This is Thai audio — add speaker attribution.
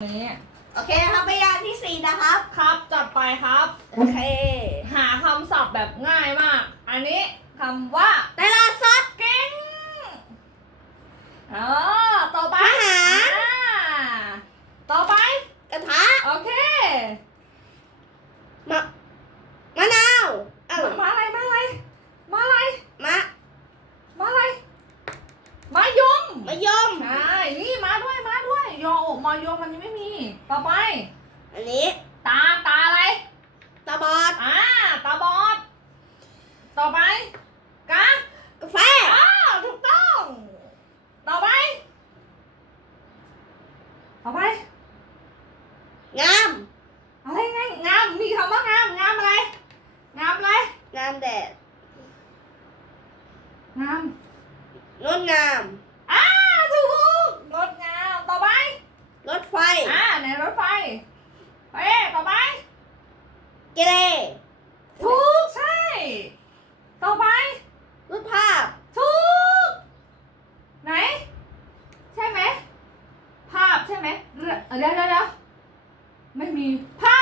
Speaker 1: นี้
Speaker 2: โอเคครับพยางค์ที่สี่นะครับ
Speaker 1: ครับจัดไปครับ
Speaker 2: โอเค
Speaker 1: หาคำศัพท์แบบง่ายมาก อันนี้คำว่า
Speaker 2: ตลาดสด
Speaker 1: เก่งเออต่อไป
Speaker 2: ทหาร
Speaker 1: อ่ต่อไป
Speaker 2: กระทะ
Speaker 1: โอเค
Speaker 2: มะมะนาวเอ้า
Speaker 1: มาอะไรมาอะไรมาอะไร
Speaker 2: มะ
Speaker 1: มาอะไรมายม
Speaker 2: มะยม
Speaker 1: ใช่นี่มาด้วยมาด้วย ยออกมายมมันยังไม่มี ต่อไป
Speaker 2: อันนี้
Speaker 1: ตาตาอะไร
Speaker 2: ตาบอด
Speaker 1: อ่า ตาบอด ต่อไปกากา
Speaker 2: แฟ
Speaker 1: อ้าวถูกต้อง ต่อไป ต่อไป
Speaker 2: งาม
Speaker 1: อะไรไงงาม มีคำว่างาม งามอะไร งามอะไร
Speaker 2: งามแดด
Speaker 1: งาม
Speaker 2: งดงาม
Speaker 1: อ่าถูกงดงาม ต่อไป
Speaker 2: รถไฟ
Speaker 1: อ่าในรถไฟ ไปต่อไป
Speaker 2: เกเร
Speaker 1: ถูกใช่ ต่อไป
Speaker 2: รูปภาพ
Speaker 1: ถูก ไหน ใช่ไหม ภาพใช่ไหมเรือเดี๋ยวเดี๋ยวเดี๋ยวไม่มีภา